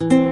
เ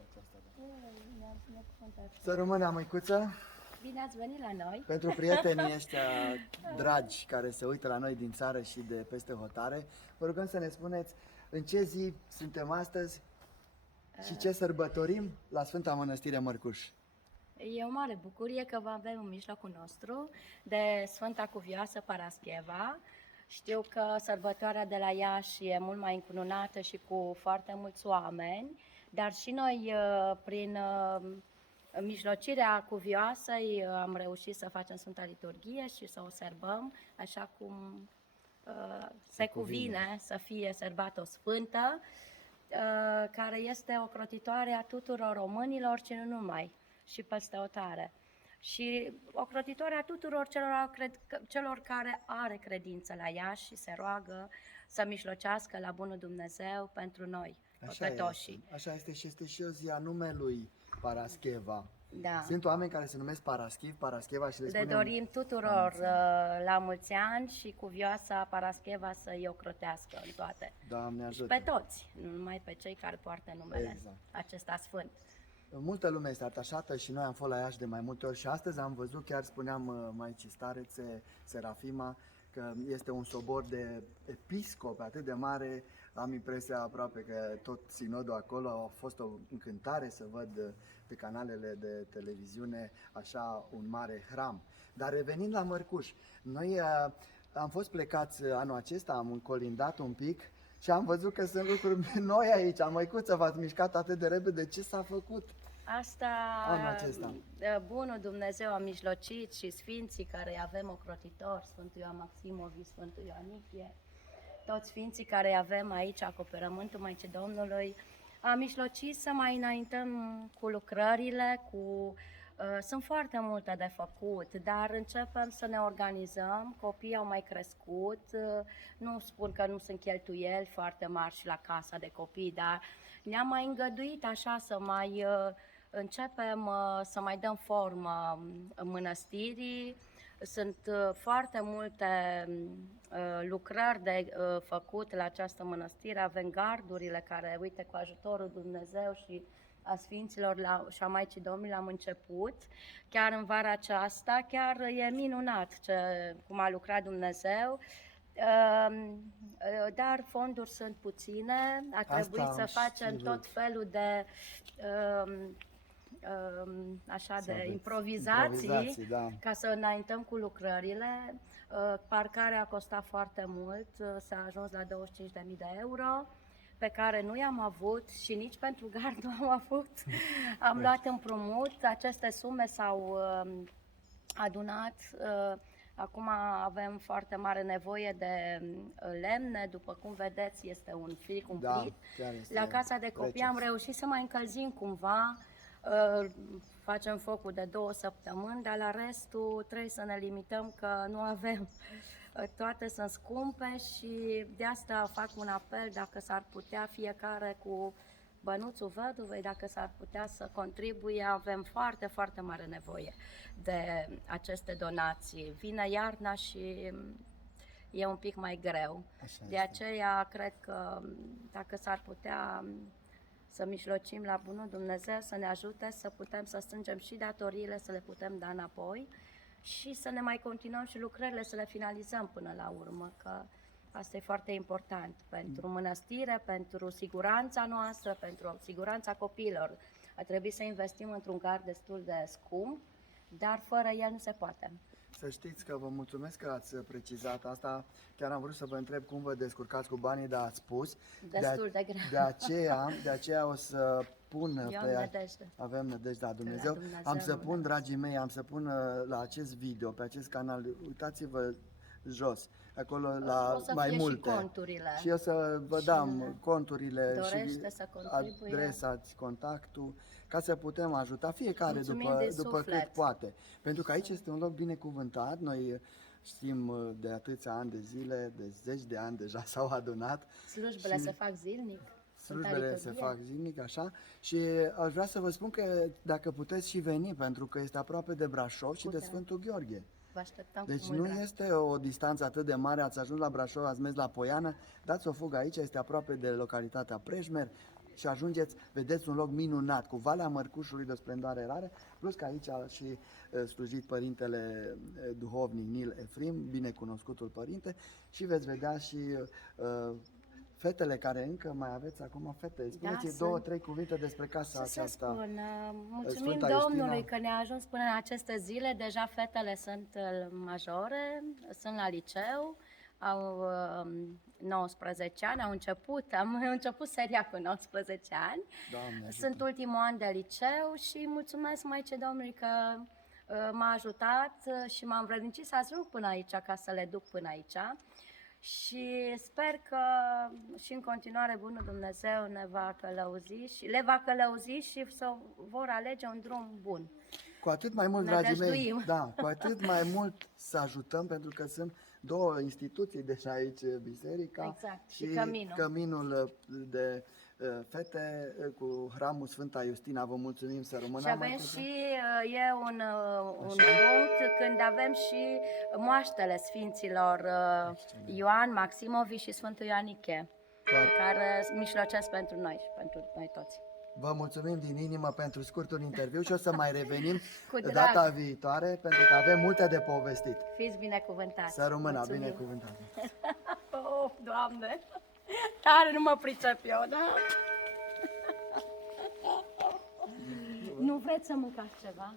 aceasta. Să rămână, măicuță! Bine ați venit la noi! Pentru prietenii ăștia dragi care se uită la noi din țară și de peste hotare, vă rugăm să ne spuneți în ce zi suntem astăzi și ce sărbătorim la Sfânta Mănăstire Mărcuș. E o mare bucurie că vă avem în mijlocul nostru de Sfânta Cuvioasă Parascheva. Știu că sărbătoarea de la Iași e mult mai încununată și cu foarte mulți oameni, dar și noi, prin mijlocirea Cuvioasei, am reușit să facem Sfânta Liturghie și să o sărbăm așa cum se cuvine să fie sărbată o sfântă, care este ocrotitoare a tuturor românilor, ci nu numai, și peste hotare. Și ocrotitoarea tuturor celor care are credință la ea și se roagă să mijlocească la bunul Dumnezeu pentru noi, păcătoșii. Așa este și este și o zi a numelui Parascheva. Da. Sunt oameni care se numesc Parascheva și le spunem... Le dorim tuturor la mulți ani și Cuvioasa Parascheva să-i ocrotească în toate. Doamne ajută! Și pe toți, nu numai pe cei care poartă numele acesta sfânt. Multă lume este atașată și noi am fost la Iași de mai multe ori și astăzi am văzut, chiar spuneam Maicii Starețe, Serafima, că este un sobor de episcopi atât de mare, am impresia aproape că tot sinodul acolo a fost o încântare să văd pe canalele de televiziune așa un mare hram. Dar revenind la Mărcuș, noi am fost plecați anul acesta, am colindat un pic și am văzut că sunt lucruri noi aici. Măicuță, v-ați mișcat atât de repede, ce s-a făcut? Asta, anul acesta? Bunul Dumnezeu a mijlocit și sfinții care avem ocrotitori, Sfântul Ioan Maximovici, Sfântul Ioanichie, toți sfinții care avem aici, acoperământul Maicii Domnului, a mijlocit să mai înaintăm cu lucrările, sunt foarte multe de făcut, dar începem să ne organizăm, copiii au mai crescut, nu spun că nu sunt cheltuieli foarte mari și la casa de copii, dar ne-am mai îngăduit așa să mai începem să mai dăm formă mănăstirii. Sunt foarte multe lucrări de făcut la această mănăstire, avem gardurile care, uite, cu ajutorul Dumnezeu și a Sfinților și a Maicii Domnului am început, chiar în vara aceasta, chiar e minunat cum a lucrat Dumnezeu, dar fonduri sunt puține, a trebuit să facem tot felul de de improvizații ca să înaintăm cu lucrările. Parcarea a costat foarte mult, s-a ajuns la 25.000 de euro, pe care nu i-am avut și nici pentru gard nu am avut. Am luat împrumut, aceste sume s-au adunat. Acum avem foarte mare nevoie de lemne, după cum vedeți este un fric umplit. La casa de copii am reușit să mai încălzim cumva, facem focul de 2 săptămâni, dar la restul trebuie să ne limităm că nu avem. Toate sunt scumpe și de asta fac un apel, dacă s-ar putea fiecare cu bănuțul văduvei, dacă s-ar putea să contribuie, avem foarte, foarte mare nevoie de aceste donații. Vine iarna și e un pic mai greu. De aceea cred că dacă s-ar putea să mijlocim la bunul Dumnezeu, să ne ajute să putem să strângem și datoriile, să le putem da înapoi și să ne mai continuăm și lucrările, să le finalizăm până la urmă, că asta e foarte important pentru mănăstire, pentru siguranța noastră, pentru siguranța copiilor. A trebuit să investim într-un gard destul de scump, dar fără el nu se poate. Să știți că vă mulțumesc că ați precizat asta. Chiar am vrut să vă întreb cum vă descurcați cu banii, dar ați spus. Destul de greu. De aceea o să pun avem nădejde la Dumnezeu. Am să pun, dragii mei, la acest video, pe acest canal, uitați-vă jos, acolo la mai multe. Și conturile. Și eu să vă dăm conturile și adresa, contactul, ca să putem ajuta fiecare după cât poate. Pentru că aici este un loc binecuvântat, noi știm de atâția ani de zile, de zeci de ani deja s-au adunat. Slujbele se fac zilnic. Slujbele se fac zilnic, așa, și aș vrea să vă spun că dacă puteți și veni, pentru că este aproape de Brașov și de Sfântul Gheorghe. Vă așteptăm Deci cu mult nu drag. este o distanță atât de mare, ați ajuns la Brașov, ați mers la Poiană, dați o fugă aici, este aproape de localitatea Prejmer și ajungeți, vedeți un loc minunat, cu Valea Mărcușului de o splendoare rare, plus că aici a și slujit părintele duhovnic Nil Efrim, binecunoscutul părinte, și veți vedea și fetele care încă mai aveți acum, fete, spuneți două, trei cuvinte despre casa Ce să aceasta. spun, mulțumim Sfânta Domnului Justina. că ne-a ajuns până în aceste zile, deja fetele sunt majore, sunt la liceu, au 19 ani, am început seria cu 19 ani, Doamne ajută. sunt ultimul an de liceu și mulțumesc Maicii Domnului că m-a ajutat și m-am vrednicit să ajung până aici, ca să le duc până aici. Și sper că și în continuare Bunul Dumnezeu ne va călăuzi și le va călăuzi și să vor alege un drum bun. Cu atât mai mult, Ne dragii mei, dăjduim. da, cu atât mai mult să ajutăm, pentru că sunt două instituții deja aici, biserica Exact, și și Căminul. Căminul de fete cu hramul Sfânta Justina. Vă mulțumim, să rămână. Și avem și un punct când avem și moaștele Sfinților Ioan Maximovi și Sfântul Ioaniche, care mijlocesc pentru noi și pentru noi toți. Vă mulțumim din inimă pentru scurtul interviu și o să mai revenim Cu drag. data viitoare, pentru că avem multe de povestit. Fiți binecuvântați! Să rămână Mulțumim. binecuvântat. Oh, Doamne! Tare nu mă pricep eu, da? Nu vreți să mâncați ceva?